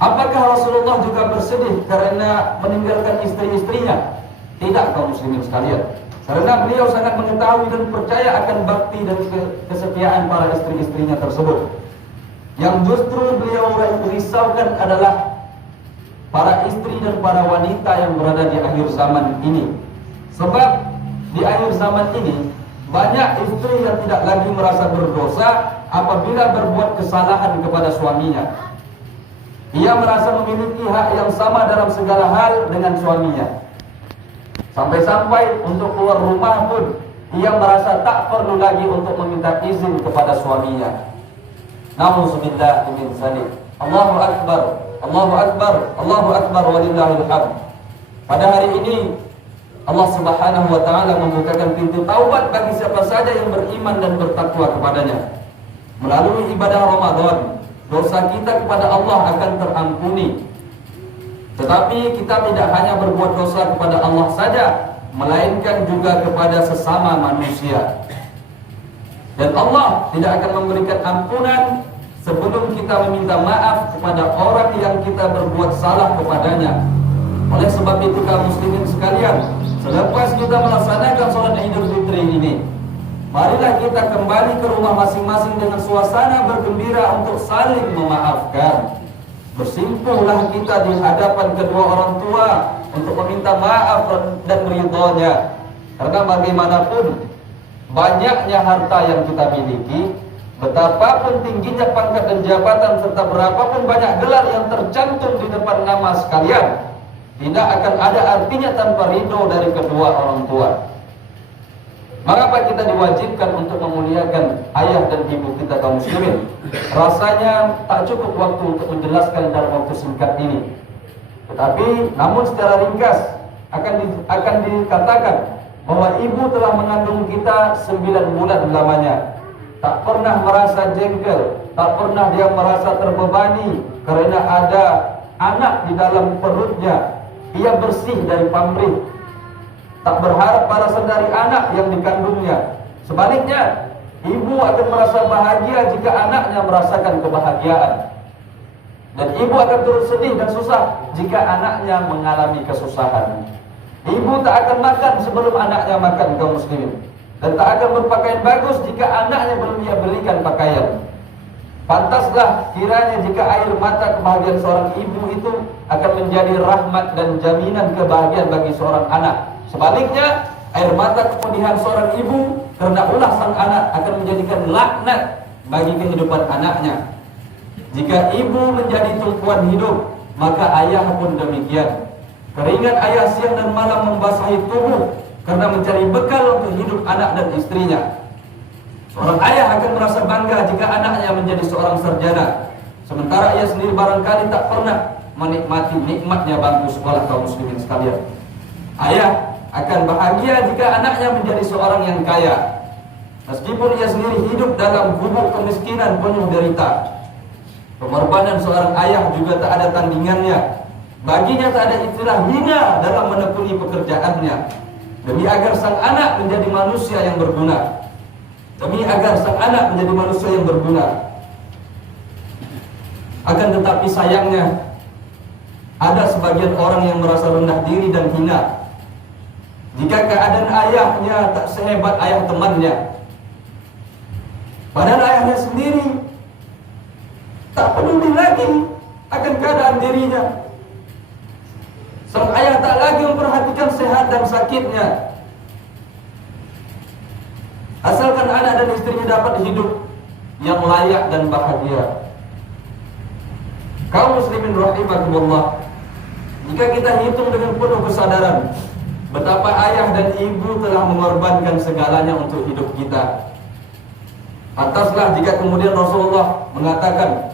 Apakah Rasulullah juga bersedih karena meninggalkan istri-istrinya? Tidak, kaum muslimin sekalian. Karena beliau sangat mengetahui dan percaya akan bakti dan kesetiaan para istri-istrinya tersebut. Yang justru beliau risaukan adalah para istri dan para wanita yang berada di akhir zaman ini. Sebab di akhir zaman ini banyak istri yang tidak lagi merasa berdosa apabila berbuat kesalahan kepada suaminya. Ia merasa memiliki hak yang sama dalam segala hal dengan suaminya. Sampai-sampai untuk keluar rumah pun ia merasa tak perlu lagi untuk meminta izin kepada suaminya. Nauzubillah min dzalik. Allahu akbar, Allahu akbar, Allahu akbar walillahil hamd. Pada hari ini Allah Subhanahu wa taala membukakan pintu taubat bagi siapa saja yang beriman dan bertakwa kepadanya. Melalui ibadah Ramadan, dosa kita kepada Allah akan terampuni. Tetapi kita tidak hanya berbuat dosa kepada Allah saja, melainkan juga kepada sesama manusia. Dan Allah tidak akan memberikan ampunan sebelum kita meminta maaf kepada orang yang kita berbuat salah kepadanya. Oleh sebab itu kaum muslimin sekalian, selepas kita melaksanakan sholat Idul Fitri ini, marilah kita kembali ke rumah masing-masing dengan suasana bergembira untuk saling memaafkan. Bersimpuhlah kita di hadapan kedua orang tua untuk meminta maaf dan ridhonya. Karena bagaimanapun banyaknya harta yang kita miliki, betapapun tingginya pangkat dan jabatan, serta berapapun banyak gelar yang tercantum di depan nama sekalian, tidak akan ada artinya tanpa ridho dari kedua orang tua. Mengapa kita diwajibkan untuk memuliakan ayah dan ibu kita kaum muslimin? Rasanya tak cukup waktu untuk menjelaskan dalam waktu singkat ini. Tetapi namun secara ringkas akan dikatakan bahwa ibu telah mengandung kita 9 bulan lamanya. Tak pernah merasa jengkel, tak pernah dia merasa terbebani karena ada anak di dalam perutnya. Ia bersih dari pamrih, tak berharap balasan dari anak yang dikandungnya. Sebaliknya, ibu akan merasa bahagia jika anaknya merasakan kebahagiaan. Dan ibu akan turut sedih dan susah jika anaknya mengalami kesusahan. Ibu tak akan makan sebelum anaknya makan, kaum muslimin. Dan tak akan berpakaian bagus jika anaknya belum ia belikan pakaian. Pantaslah kiranya jika air mata kebahagiaan seorang ibu itu akan menjadi rahmat dan jaminan kebahagiaan bagi seorang anak. Sebaliknya, air mata kepedihan seorang ibu karena ulah sang anak akan menjadikan laknat bagi kehidupan anaknya. Jika ibu menjadi tumpuan hidup, maka ayah pun demikian. Keringat ayah siang dan malam membasahi tubuh karena mencari bekal untuk hidup anak dan istrinya. Seorang ayah akan merasa bangga jika anaknya menjadi seorang sarjana, sementara ia sendiri barangkali tak pernah menikmati nikmatnya bangku sekolah, kaum muslimin sekalian. Ayah akan bahagia jika anaknya menjadi seorang yang kaya, meskipun ia sendiri hidup dalam gubuk kemiskinan penuh derita. Pengorbanan seorang ayah juga tak ada tandingannya. Baginya tak ada istilah hina dalam menekuni pekerjaannya, demi agar sang anak menjadi manusia yang berguna. Demi agar sang anak menjadi manusia yang berguna. Akan tetapi sayangnya, ada sebagian orang yang merasa rendah diri dan hina jika keadaan ayahnya tak sehebat ayah temannya. Padahal ayahnya sendiri tak peduli lagi akan keadaan dirinya. Sang ayah tak lagi memperhatikan sehat dan sakitnya. Asalkan anak dan istrinya dapat hidup yang layak dan bahagia. Kaum muslimin rahimakumullah, jika kita hitung dengan penuh kesadaran betapa ayah dan ibu telah mengorbankan segalanya untuk hidup kita, pantaslah jika kemudian Rasulullah mengatakan,